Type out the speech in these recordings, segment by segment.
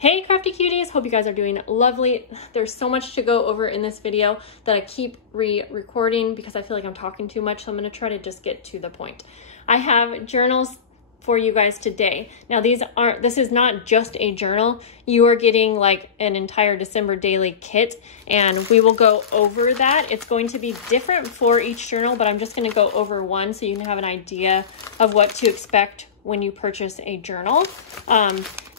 Hey crafty cuties, hope you guys are doing lovely. There's so much to go over in this video that I keep re-recording because I feel like I'm talking too much, so I'm going to try to just get to the point. I have journals for you guys today. Now this is not just a journal. You are getting like an entire December daily kit, and we will go over that. It's going to be different for each journal, but I'm just going to go over one so you can have an idea of what to expect when you purchase a journal.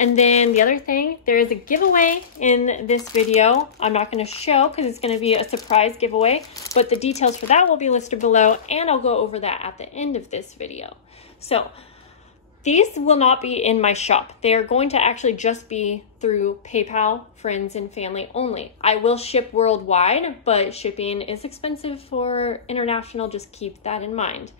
And then the other thing, there is a giveaway in this video. I'm not going to show because it's going to be a surprise giveaway, but the details for that will be listed below, and I'll go over that at the end of this video. So these will not be in my shop. They are going to actually just be through PayPal, friends and family only. I will ship worldwide, but shipping is expensive for international. Just keep that in mind.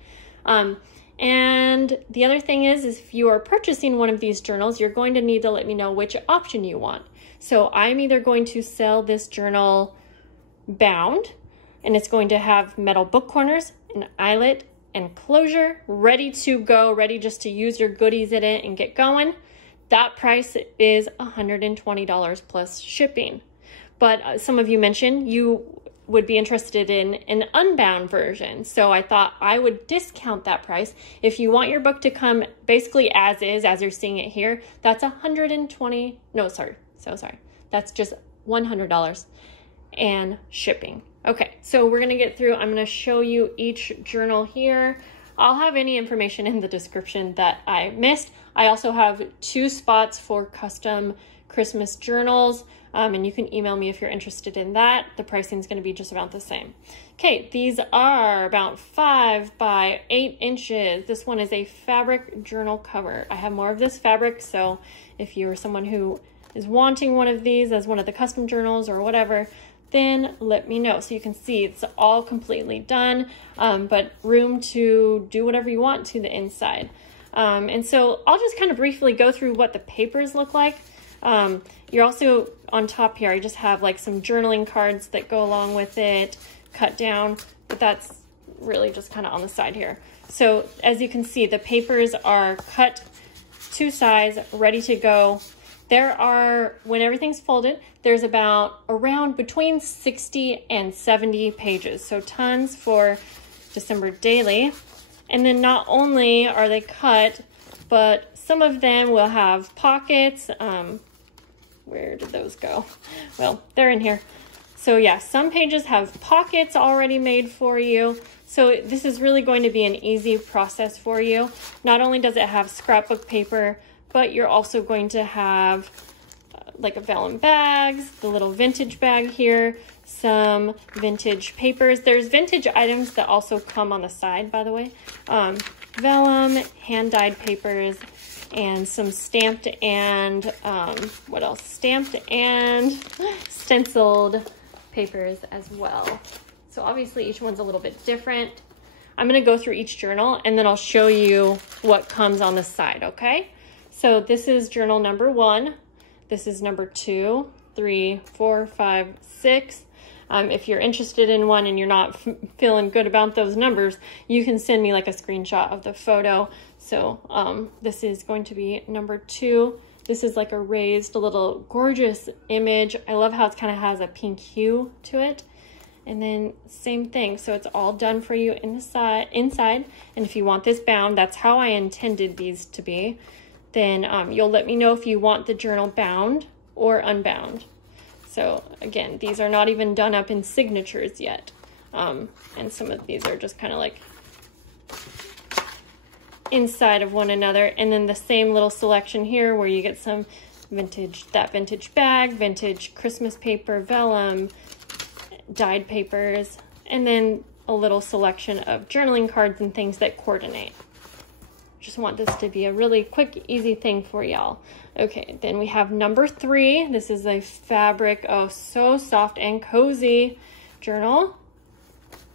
And the other thing is if you are purchasing one of these journals, you're going to need to let me know which option you want. So I'm either going to sell this journal bound, and it's going to have metal book corners, an eyelet, and closure, ready to go, ready just to use your goodies in it and get going. That price is $120 plus shipping. But some of you mentioned you would be interested in an unbound version. So I thought I would discount that price. If you want your book to come basically as is, as you're seeing it here, that's that's just $100 and shipping. Okay, so we're gonna get through. I'm gonna show you each journal here. I'll have any information in the description that I missed. I also have 2 spots for custom Christmas journals, and you can email me if you're interested in that. The pricing is going to be just about the same. Okay, these are about 5 by 8 inches. This one is a fabric journal cover. I have more of this fabric, so if you're someone who is wanting one of these as one of the custom journals or whatever, then let me know. So you can see it's all completely done, but room to do whatever you want to the inside. And so I'll just kind of briefly go through what the papers look like. You're also on top here, I just have like some journaling cards that go along with it, cut down, but that's really just kind of on the side here. So as you can see, the papers are cut to size, ready to go. There are, when everything's folded, there's around between 60 and 70 pages. So tons for December daily. And then not only are they cut, but some of them will have pockets. Where did those go? Well, they're in here. So yeah, some pages have pockets already made for you. So this is really going to be an easy process for you. Not only does it have scrapbook paper, but you're also going to have like a vellum bags, the little vintage bag here, some vintage papers. There's vintage items that also come on the side, by the way. Vellum, hand-dyed papers, and some stamped and what else? Stamped and stenciled papers as well. So obviously each one's a little bit different. I'm going to go through each journal and then I'll show you what comes on the side, okay? So this is journal number 1. This is number 2, 3, 4, 5, 6. If you're interested in one and you're not feeling good about those numbers, you can send me like a screenshot of the photo. So this is going to be number 2. This is like a raised little gorgeous image. I love how it kind of has a pink hue to it. And then same thing. So it's all done for you inside. And if you want this bound, that's how I intended these to be. Then you'll let me know if you want the journal bound or unbound. So again, these are not even done up in signatures yet. And some of these are just kind of like inside of one another. And then the same little selection here where you get some vintage bag, vintage Christmas paper, vellum, dyed papers, and then a little selection of journaling cards and things that coordinate. Just want this to be a really quick, easy thing for y'all. Okay, then we have number 3. This is a fabric, oh, so soft and cozy journal.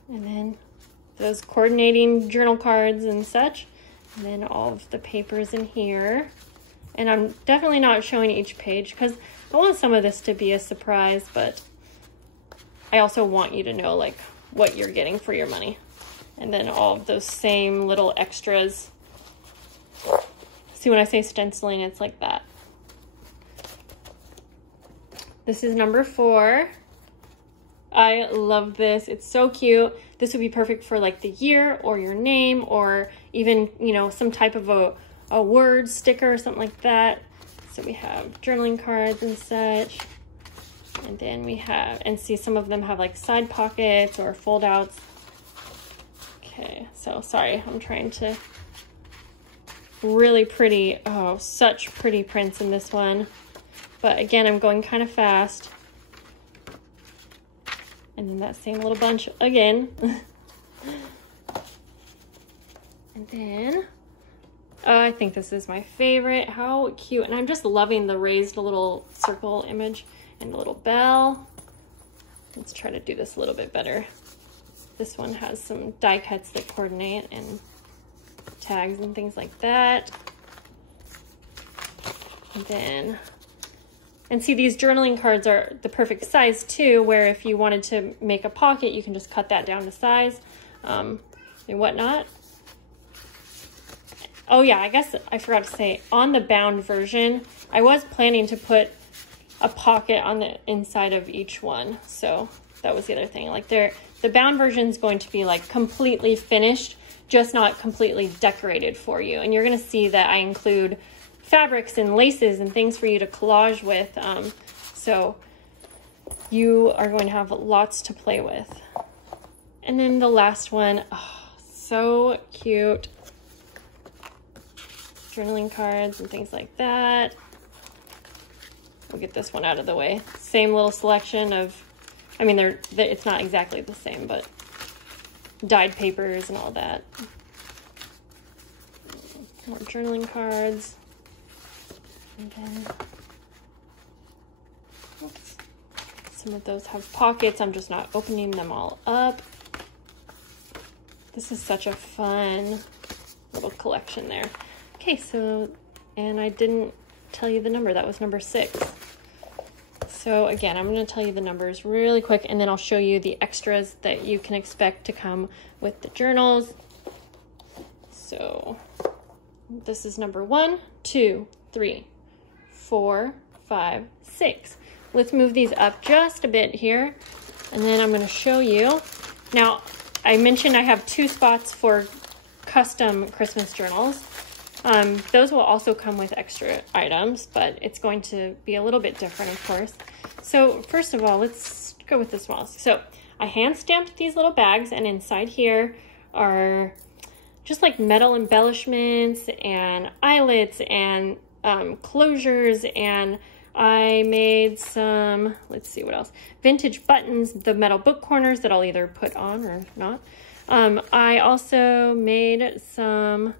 And then those coordinating journal cards and such. And then all of the papers in here. And I'm definitely not showing each page because I want some of this to be a surprise, but I also want you to know like what you're getting for your money. And then all of those same little extras. See, when I say stenciling, it's like that. This is number 4. I love this. It's so cute. This would be perfect for like the year or your name, or even, you know, some type of a word sticker or something like that. So we have journaling cards and such. And then we have, and see, some of them have like side pockets or fold outs. Okay, so sorry, I'm trying to, really pretty, oh, such pretty prints in this one. But again, I'm going kind of fast. And then that same little bunch again. And then, oh, I think this is my favorite. How cute. And I'm just loving the raised little circle image and the little bell. Let's try to do this a little bit better. This one has some die cuts that coordinate and tags and things like that. And then, and see, these journaling cards are the perfect size too, where if you wanted to make a pocket, you can just cut that down to size and whatnot. Oh yeah, I guess I forgot to say, on the bound version, I was planning to put a pocket on the inside of each one. So that was the other thing. Like the bound version is going to be like completely finished, just not completely decorated for you. And you're gonna see that I include fabrics and laces and things for you to collage with. So you are going to have lots to play with. And then the last one, oh, so cute. Journaling cards and things like that. We'll get this one out of the way. Same little selection of, I mean, it's not exactly the same, but dyed papers and all that. More journaling cards. And then, oops, some of those have pockets. I'm just not opening them all up. This is such a fun little collection there. Okay, so, and I didn't tell you the number. That was number 6. So again, I'm going to tell you the numbers really quick, and then I'll show you the extras that you can expect to come with the journals. So this is number 1, 2, 3, 4, 5, 6. Let's move these up just a bit here, and then I'm going to show you. Now, I mentioned I have 2 spots for custom Christmas journals. Those will also come with extra items, but it's going to be a little bit different, of course. So first of all, let's go with the smallest. So I hand stamped these little bags, and inside here are just like metal embellishments and eyelets and closures, and I made some, let's see what else, vintage buttons, the metal book corners that I'll either put on or not. I also made some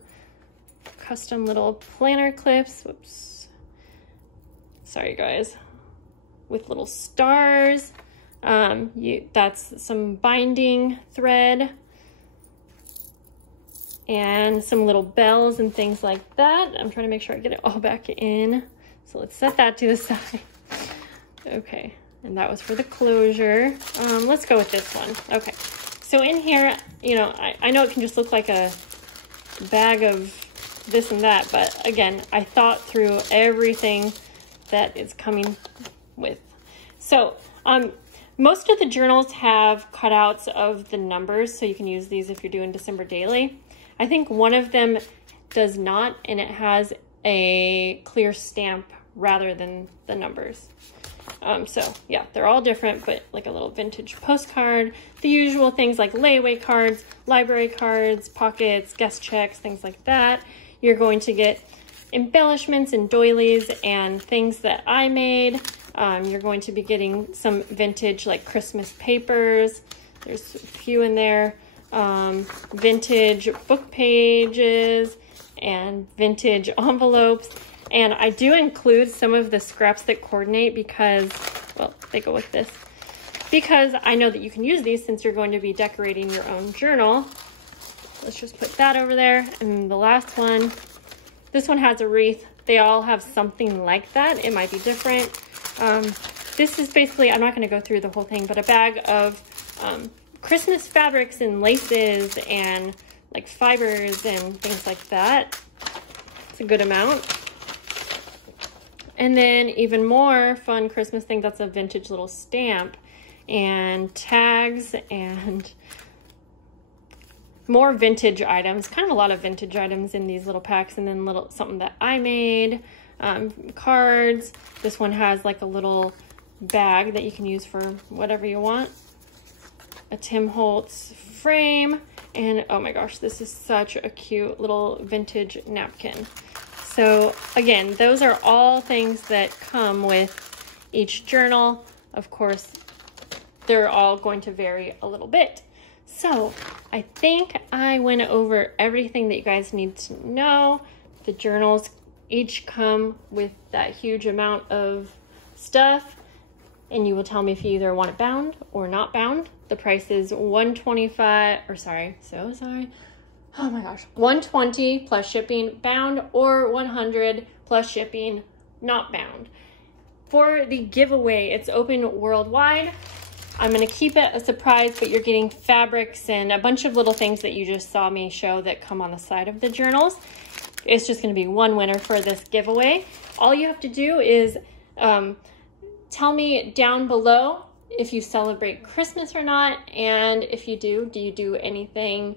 custom little planner clips, whoops, sorry guys, with little stars. That's some binding thread and some little bells and things like that. I'm trying to make sure I get it all back in. So let's set that to the side. Okay, and that was for the closure. Let's go with this one. Okay, so in here, you know, I know it can just look like a bag of this and that, but again, I thought through everything that is coming with. So most of the journals have cutouts of the numbers, so you can use these if you're doing December daily. I think one of them does not, and it has a clear stamp rather than the numbers. So yeah, they're all different, but like a little vintage postcard, the usual things like layaway cards, library cards, pockets, guest checks, things like that. You're going to get embellishments and doilies and things that I made. You're going to be getting some vintage like Christmas papers. There's a few in there. Vintage book pages and vintage envelopes. And I do include some of the scraps that coordinate because, well, they go with this. Because I know that you can use these since you're going to be decorating your own journal. Let's just put that over there. And the last one, this one has a wreath. They all have something like that. It might be different. This is basically, I'm not going to go through the whole thing, but a bag of Christmas fabrics and laces and like fibers and things like that. It's a good amount. And then even more fun Christmas thing, that's a vintage little stamp and tags and more vintage items, kind of a lot of vintage items in these little packs. And then little something that I made, cards. This one has like a little bag that you can use for whatever you want. A Tim Holtz frame, and oh my gosh, this is such a cute little vintage napkin. So again, those are all things that come with each journal. Of course, they're all going to vary a little bit. So I think I went over everything that you guys need to know. The journals each come with that huge amount of stuff, and you will tell me if you either want it bound or not bound. The price is $125, or sorry, so sorry. Oh my gosh, $120 plus shipping bound, or $100 plus shipping not bound. For the giveaway, it's open worldwide. I'm gonna keep it a surprise, but you're getting fabrics and a bunch of little things that you just saw me show that come on the side of the journals. It's just gonna be one winner for this giveaway. All you have to do is tell me down below if you celebrate Christmas or not, and if you do you do anything,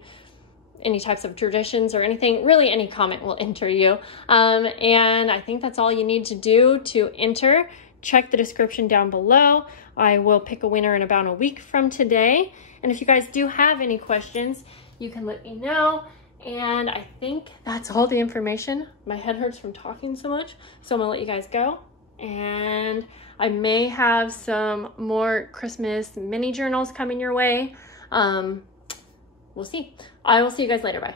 any types of traditions or anything. Really, any comment will enter you. And I think that's all you need to do to enter. Check the description down below. I will pick a winner in about a week from today. And if you guys do have any questions, you can let me know. And I think that's all the information. My head hurts from talking so much, so I'm gonna let you guys go. And I may have some more Christmas mini journals coming your way. We'll see. I will see you guys later. Bye.